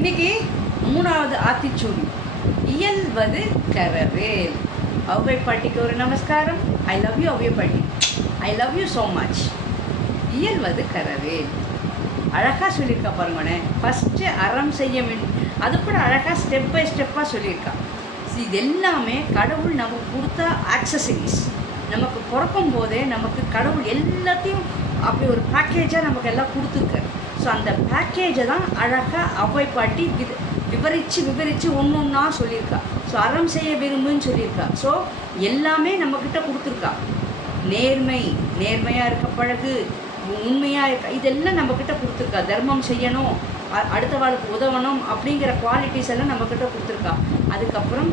இன்னைக்கு மூணாவது ஆத்திச்சூடி. இயல்வது கரவேல் அவ்வை பாட்டிக்கு ஒரு நமஸ்காரம். ஐ லவ் யூ அவ்வை பாட்டி. I love you so much இயல்வது கரவேல் அழகாக சொல்லியிருக்கா பாருங்கண்ணே. ஃபஸ்ட்டு அறம் செய்ய அது கூட அழகாக ஸ்டெப் பை ஸ்டெப்பாக சொல்லியிருக்கா. இது எல்லாமே கடவுள் நமக்கு கொடுத்த ஆக்சசரிஸ் நமக்கு பிறக்கும் போதே நமக்கு கடவுள் எல்லாத்தையும் அப்படி ஒரு பேக்கேஜாக நமக்கு எல்லாம் கொடுத்துருக்காரு ஸோ அந்த பேக்கேஜை தான் அழகாக அவை பாட்டி வித விவரித்து விவரித்து ஒன்று ஒன்றா சொல்லியிருக்கா. ஸோ அறம் செய்ய விரும்புன்னு சொல்லியிருக்கா. ஸோ எல்லாமே நம்மக்கிட்ட கொடுத்துருக்கா. நேர்மை நேர்மையாக இருக்க பழகு உண்மையாக இருக்க இதெல்லாம் நம்மக்கிட்ட கொடுத்துருக்கா. தர்மம் செய்யணும் அடுத்த அடுத்தவாளுக்கு உதவணும் அப்படிங்கிற குவாலிட்டிஸ் எல்லாம் நம்மக்கிட்ட கொடுத்துருக்கா. அதுக்கப்புறம்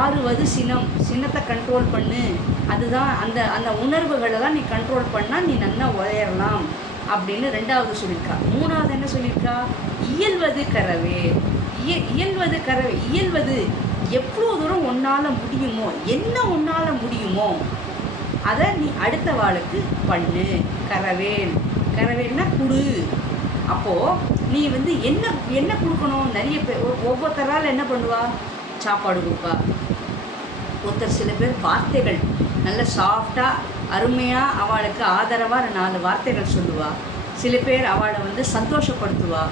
ஆறுவது சினம். சினத்தை கண்ட்ரோல் பண்ணு. அதுதான் அந்த அந்த உணர்வுகளை தான் நீ கண்ட்ரோல் பண்ணால் நீ நல்லா உயரலாம். அப்படின்னு ரெண்டாவது சொல்லியிருக்கா. மூணாவது என்ன சொல்லியிருக்கா? இயல்வது கரவே இய இயல்வது கரவே இயல்வது எவ்வளோ தூரம் உன்னால் முடியுமோ என்ன உன்னால் முடியுமோ அதை நீ அடுத்த வாளுக்கு பண்ணு. கரவேல் கரவேல்னா குடு. அப்போது நீ வந்து என்ன என்ன கொடுக்கணும்? நிறைய பேர் ஒவ்வொருத்தரால் என்ன பண்ணுவா? சாப்பாடு கொடுப்பா. ஒருத்தர் சில பேர் வார்த்தைகள் நல்ல சாஃப்டாக அருமையாக அவளுக்கு ஆதரவாக நாலு வார்த்தைகள் சொல்லுவாள் சில பேர் அவளை வந்து சந்தோஷப்படுத்துவா.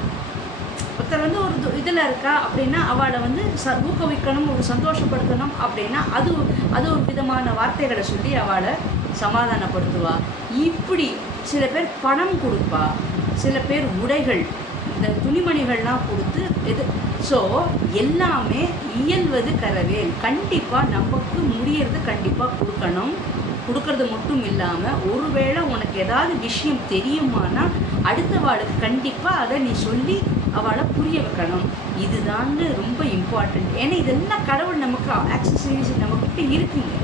ஒருத்தர் வந்து ஒரு இதில் இருக்கா அப்படின்னா அவளை வந்து ச ஊக்குவிக்கணும் ஒரு சந்தோஷப்படுத்தணும் அப்படின்னா அது அது ஒரு விதமான வார்த்தைகளை சொல்லி அவளை சமாதானப்படுத்துவா. இப்படி சில பேர் பணம் கொடுப்பா. சில பேர் உடைகள் இந்த துணிமணிகள்லாம் கொடுத்து இது ஸோ எல்லாமே இயல்வது கரவேல் கண்டிப்பாக நமக்கு முடியறது கண்டிப்பாக கொடுக்கணும். கொடுக்கறது மட்டும் இல்லாமல் ஒருவேளை உனக்கு ஏதாவது விஷயம் தெரியுமானா அடுத்த வாளுக்கு கண்டிப்பாக அதை நீ சொல்லி அவளை புரிய வைக்கணும். இதுதான்னு ரொம்ப இம்பார்ட்டண்ட் ஏன்னா இதெல்லாம் கடவுள் நமக்கு ஆக்சசரிஸ் நம்மக்கிட்ட இருக்குங்க.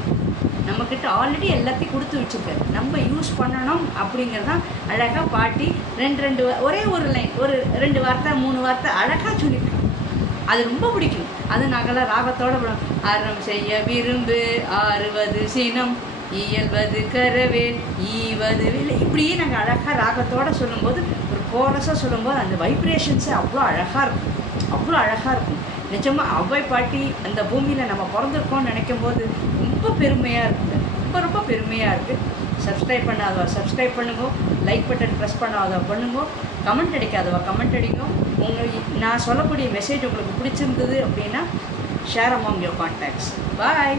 நம்மக்கிட்ட ஆல்ரெடி எல்லாத்தையும் கொடுத்து வச்சுருக்காரு. நம்ம யூஸ் பண்ணணும் அப்படிங்கிறதான் அழகாக பாட்டி ரெண்டு ரெண்டு ஒரே ஒரு லைன் ஒரு ரெண்டு வார்த்தை மூணு வார்த்தை அழகாக சொல்லியிருக்காங்க. அது ரொம்ப பிடிக்கும். அது நாங்கள்லாம் ராகத்தோட பாடுவோம். அறம் செய்ய விரும்பு ஆறுவது சினம் இயல்வது கரவேல் ஈவது வேலை இப்படியே நாங்கள் அழகாக ராகத்தோடு சொல்லும்போது ஒரு கோரஸாக சொல்லும்போது அந்த வைப்ரேஷன்ஸே அவ்வளோ அழகாக இருக்கும். அவ்வளோ அழகாக இருக்கும். நிஜமாக அவ்வை பாட்டி அந்த பூமியில் நம்ம பிறந்திருக்கோம்னு நினைக்கும் போது ரொம்ப பெருமையாக இருக்குது ரொம்ப ரொம்ப பெருமையாக இருக்குது சப்ஸ்கிரைப் பண்ணாதவா சப்ஸ்கிரைப் பண்ணுங்க. லைக் பட்டன் ப்ரெஸ் பண்ணாதவா பண்ணுங்க. கமெண்ட் அடிக்காதவா கமெண்ட் அடிங்க. உங்களுக்கு நான் சொல்லக்கூடிய மெசேஜ் உங்களுக்கு பிடிச்சிருந்தது அப்படின்னா share among your contacts bye